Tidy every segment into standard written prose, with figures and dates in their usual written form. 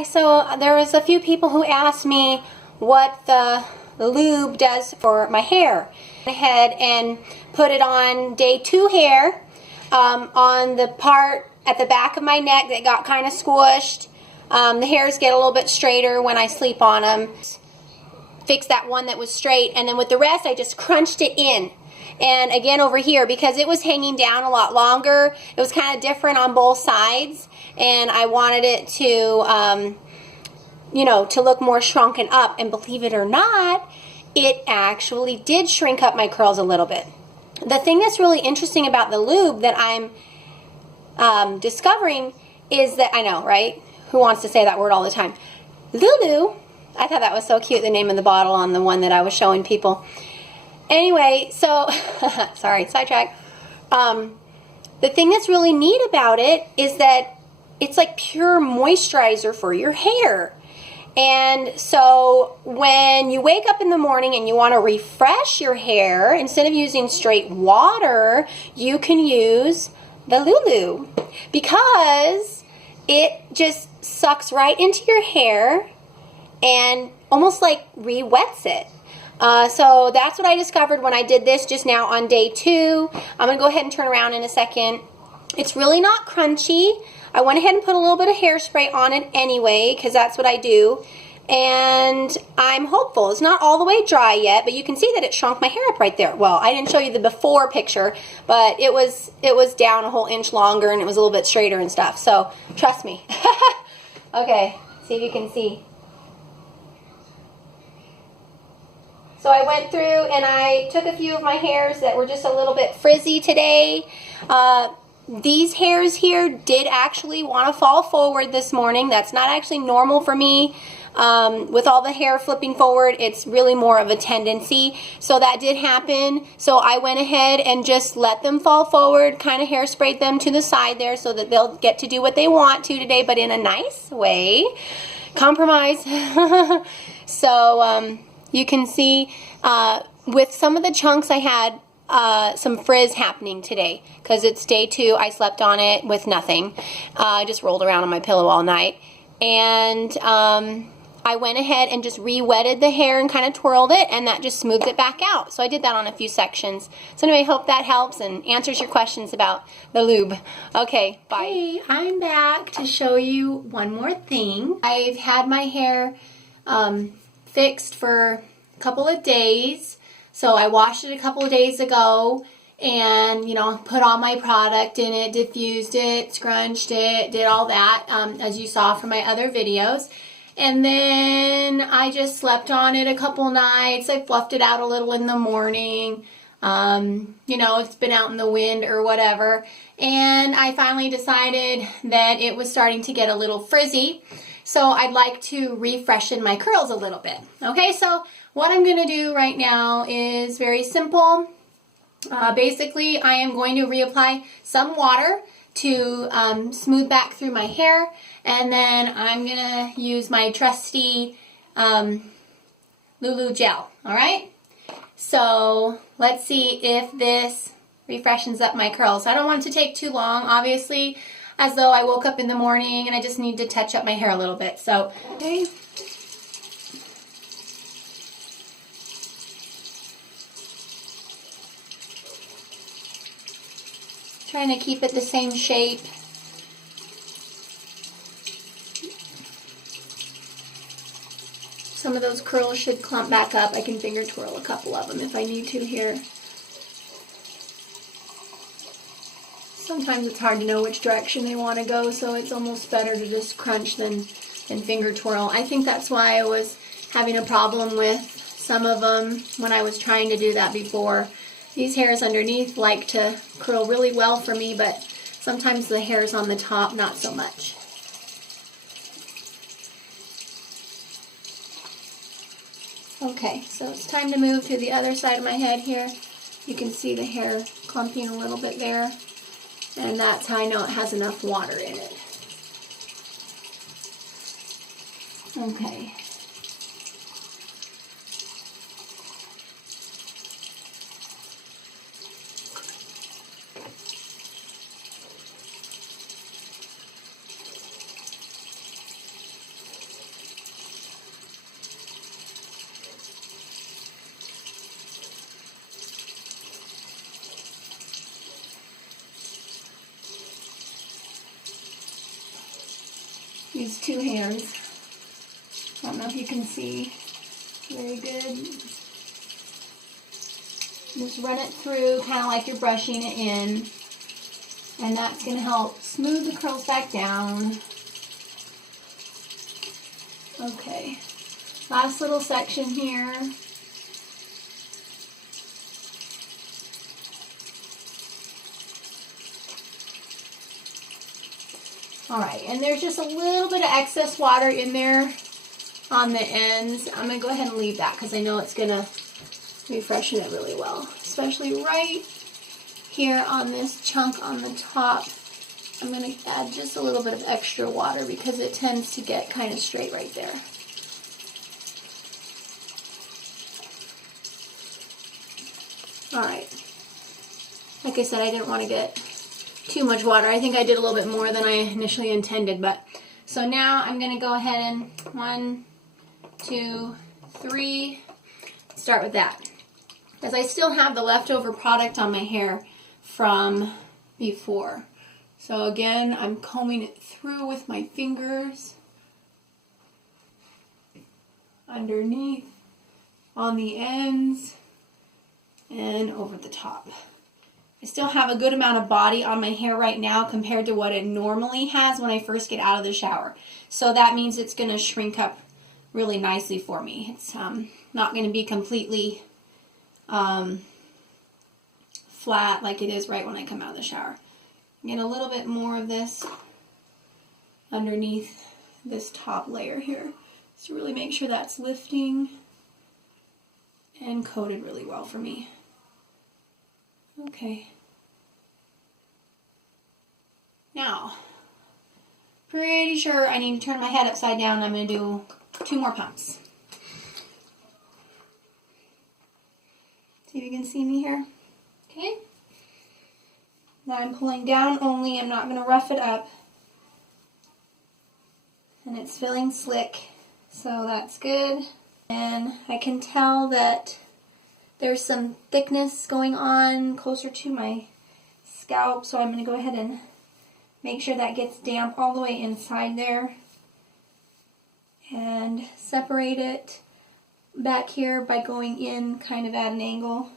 Hi, so there was a few people who asked me what the lube does for my hair. I went ahead and put it on day 2 hair, on the part at the back of my neck that got kind of squished. The hairs get a little bit straighter when I sleep on them. Fix that one that was straight, and then with the rest I just crunched it in. And again over here, because it was hanging down a lot longer, it was kind of different on both sides, and I wanted it to, you know, to look more shrunken up. And believe it or not, it actually did shrink up my curls a little bit. The thing that's really interesting about the lube that I'm discovering is that, I know, right? Who wants to say that word all the time? Lulu. I thought that was so cute, the name of the bottle on the one that I was showing people. Anyway, so, sorry, sidetrack. The thing that's really neat about it is that it's like pure moisturizer for your hair. And so when you wake up in the morning and you want to refresh your hair, instead of using straight water, you can use the Lulu, because it just sucks right into your hair and almost like re-wets it. So that's what I discovered when I did this just now on day 2. I'm going to go ahead and turn around in a second. It's really not crunchy. I went ahead and put a little bit of hairspray on it anyway, because that's what I do. And I'm hopeful. It's not all the way dry yet, but you can see that it shrunk my hair up right there. Well, I didn't show you the before picture, but it was down a whole inch longer and it was a little bit straighter and stuff. So trust me. Okay, see if you can see. So I went through and I took a few of my hairs that were just a little bit frizzy today. These hairs here did actually want to fall forward this morning. That's not actually normal for me. With all the hair flipping forward, it's really more of a tendency. So that did happen. So I went ahead and just let them fall forward, kind of hairsprayed them to the side there so that they'll get to do what they want to today, but in a nice way. Compromise. So, you can see with some of the chunks I had some frizz happening today because it's day 2. I slept on it with nothing. I just rolled around on my pillow all night. And I went ahead and just re-wetted the hair and kind of twirled it, and that just smoothed it back out. So I did that on a few sections. So anyway, I hope that helps and answers your questions about the lube. Okay, bye. Hey, I'm back to show you one more thing. I've had my hair fixed for a couple of days. So I washed it a couple of days ago and, you know, put all my product in it, diffused it, scrunched it, did all that, as you saw from my other videos. And then I just slept on it a couple nights. I fluffed it out a little in the morning. You know, it's been out in the wind or whatever. And I finally decided that it was starting to get a little frizzy. So I'd like to refreshen my curls a little bit. Okay, so what I'm going to do right now is very simple. Basically, I am going to reapply some water to smooth back through my hair. And then I'm going to use my trusty Lulu gel. All right? So let's see if this refreshes up my curls. I don't want it to take too long, obviously, as though I woke up in the morning and I just need to touch up my hair a little bit. So, okay. Trying to keep it the same shape. Some of those curls should clump back up. I can finger twirl a couple of them if I need to here. Sometimes it's hard to know which direction they want to go, so it's almost better to just crunch than finger twirl. I think that's why I was having a problem with some of them when I was trying to do that before. These hairs underneath like to curl really well for me, but sometimes the hairs on the top, not so much. Okay, so it's time to move to the other side of my head here. You can see the hair clumping a little bit there. And that's how I know it has enough water in it. Okay. use two hands. I don't know if you can see. Very good. Just run it through, kind of like you're brushing it in. And that's going to help smooth the curls back down. Okay. Last little section here. Alright, and there's just a little bit of excess water in there on the ends. I'm going to go ahead and leave that because I know it's going to be freshen it really well. Especially right here on this chunk on the top. I'm going to add just a little bit of extra water because it tends to get kind of straight right there. Alright. Like I said, I didn't want to get too much water. I think I did a little bit more than I initially intended, but so now I'm going to go ahead and 1, 2, 3, start with that. Because I still have the leftover product on my hair from before. So again, I'm combing it through with my fingers, underneath, on the ends, and over the top. I still have a good amount of body on my hair right now compared to what it normally has when I first get out of the shower. So that means it's going to shrink up really nicely for me. It's not going to be completely flat like it is right when I come out of the shower. Get a little bit more of this underneath this top layer here. Just to really make sure that's lifting and coated really well for me. Okay. Now, pretty sure I need to turn my head upside down. I'm going to do 2 more pumps. See if you can see me here. Okay. Now I'm pulling down only. I'm not going to rough it up. And it's feeling slick, so that's good. And I can tell that there's some thickness going on closer to my scalp, so I'm going to go ahead and make sure that gets damp all the way inside there. And separate it back here by going in kind of at an angle.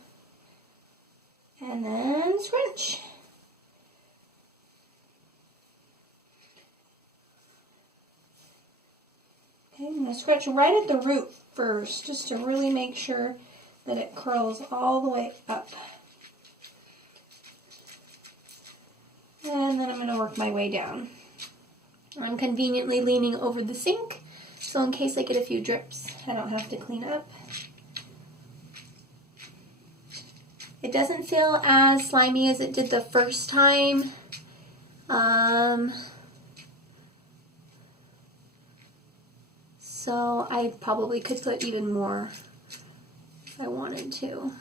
And then scrunch. Okay, I'm going to scratch right at the root first, just to really make sure that it curls all the way up. And then I'm going to work my way down. I'm conveniently leaning over the sink, so in case I get a few drips, I don't have to clean up. It doesn't feel as slimy as it did the first time. So I probably could put even more if I wanted to.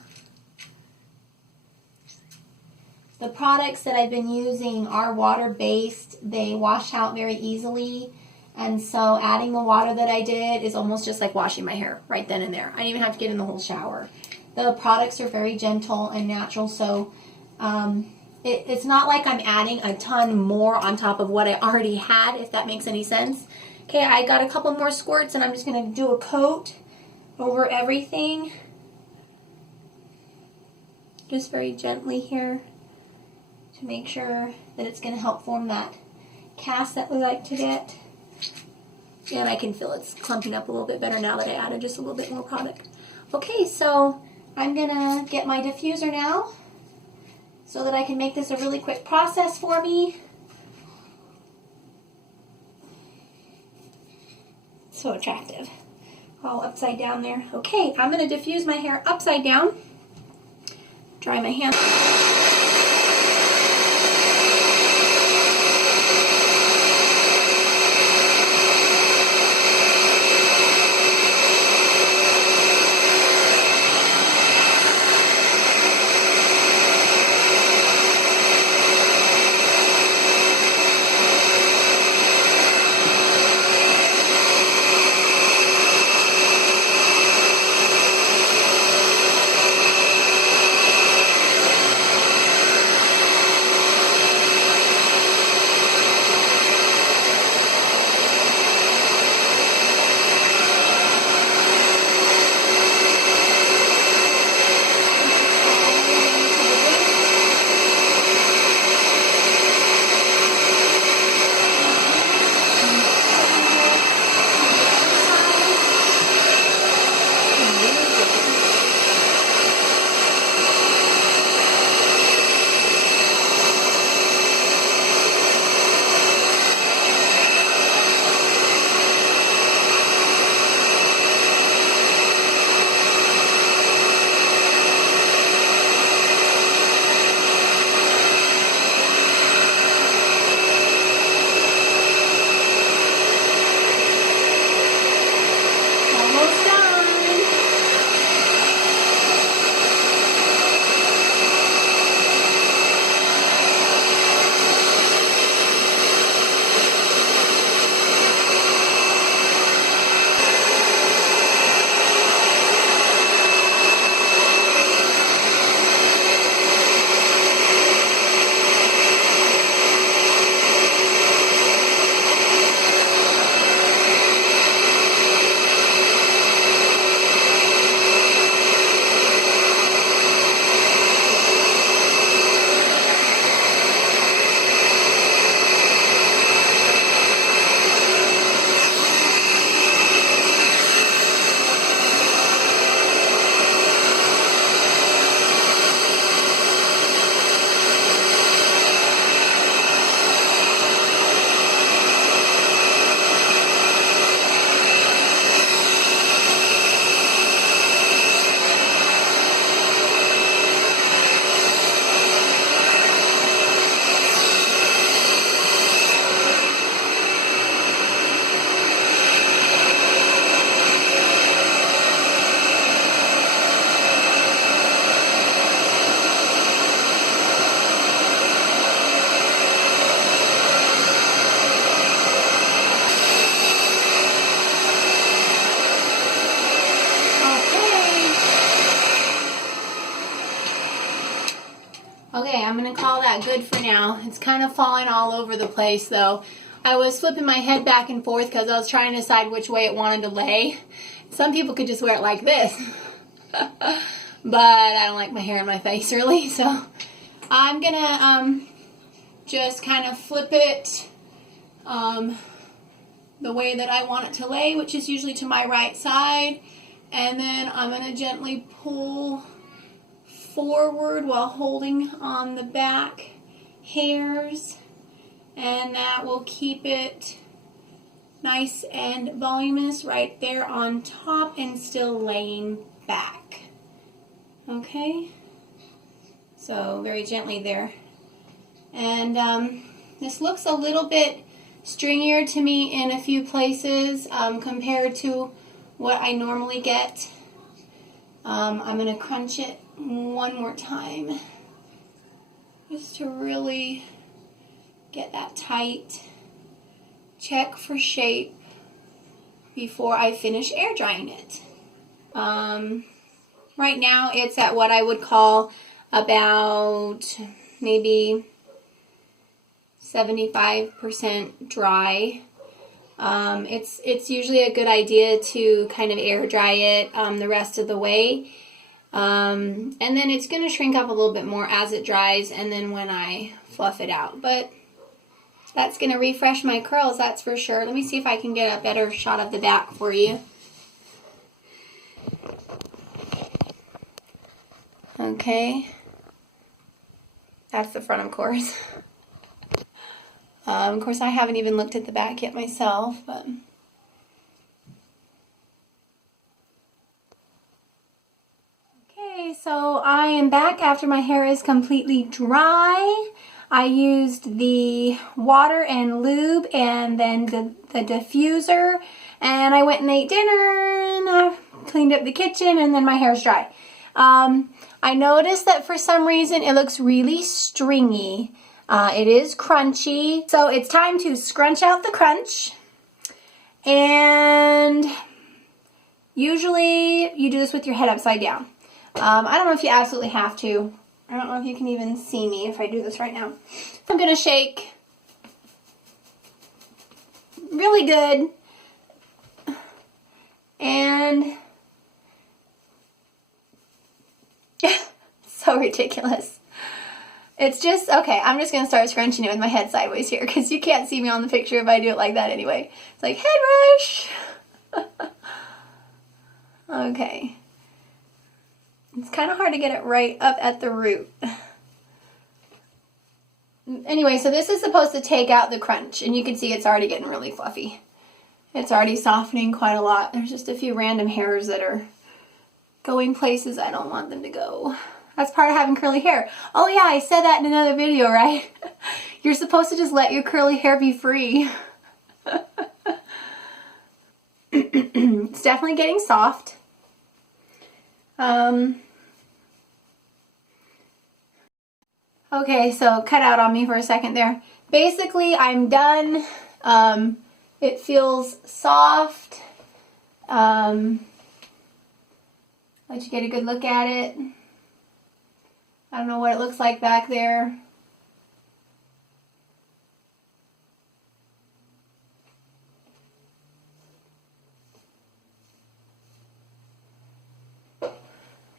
The products that I've been using are water-based. They wash out very easily. And so adding the water that I did is almost just like washing my hair right then and there. I didn't even have to get in the whole shower. The products are very gentle and natural, so it's not like I'm adding a ton more on top of what I already had, if that makes any sense. Okay, I got a couple more squirts, and I'm just going to do a coat over everything. Just very gently here to make sure that it's going to help form that cast that we like to get. And I can feel it's clumping up a little bit better now that I added just a little bit more product. Okay, so I'm going to get my diffuser now so that I can make this a really quick process for me. So attractive. All upside down there. Okay, I'm going to diffuse my hair upside down. Dry my hands. I'm gonna call that good for now. It's kind of falling all over the place though. I was flipping my head back and forth because I was trying to decide which way it wanted to lay. Some people could just wear it like this. But I don't like my hair in my face really, so I'm gonna just kind of flip it the way that I want it to lay, which is usually to my right side, and then I'm gonna gently pull forward while holding on the back hairs, and that will keep it nice and voluminous right there on top and still laying back. Okay, so very gently there. And this looks a little bit stringier to me in a few places compared to what I normally get. I'm going to crunch it one more time just to really get that tight. Check for shape before I finish air drying it. Right now it's at what I would call about maybe 75% dry. It's usually a good idea to kind of air dry it the rest of the way. And then it's going to shrink up a little bit more as it dries and then when I fluff it out. But that's going to refresh my curls, that's for sure. Let me see if I can get a better shot of the back for you. Okay. That's the front, of course. Of course, I haven't even looked at the back yet myself, but... Okay, so I am back after my hair is completely dry. I used the water and lube and then the diffuser, and I went and ate dinner and I cleaned up the kitchen and then my hair's dry. I noticed that for some reason it looks really stringy. It is crunchy, so it's time to scrunch out the crunch. And usually you do this with your head upside down. I don't know if you absolutely have to. I don't know if you can even see me if I do this right now. I'm gonna shake really good. And so ridiculous. It's just, okay, I'm just going to start scrunching it with my head sideways here because you can't see me on the picture if I do it like that anyway. It's like head rush. Okay. It's kind of hard to get it right up at the root. Anyway, so this is supposed to take out the crunch, and you can see it's already getting really fluffy. It's already softening quite a lot. There's just a few random hairs that are going places I don't want them to go. That's part of having curly hair. Oh yeah, I said that in another video, right? You're supposed to just let your curly hair be free. It's definitely getting soft. Okay, so cut out on me for a second there. Basically, I'm done. It feels soft. Let you get a good look at it. I don't know what it looks like back there.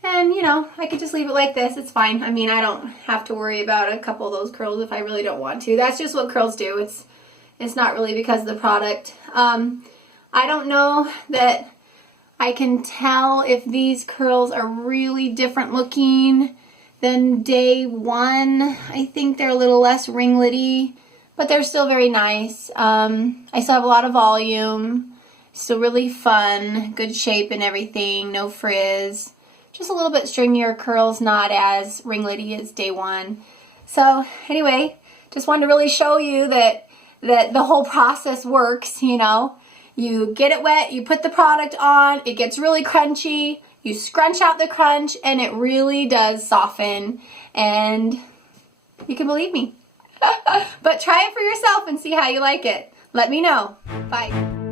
And, you know, I could just leave it like this. It's fine. I mean, I don't have to worry about a couple of those curls if I really don't want to. That's just what curls do. It's not really because of the product. I don't know that I can tell if these curls are really different looking than day one. I think they're a little less ringlety, but they're still very nice. I still have a lot of volume, still really fun, good shape and everything, no frizz. Just a little bit stringier curls, not as ringlety as day one. So anyway, just wanted to really show you that the whole process works, you know. You get it wet, you put the product on, it gets really crunchy, you scrunch out the crunch, and it really does soften, and you can believe me. But try it for yourself and see how you like it. Let me know. Bye.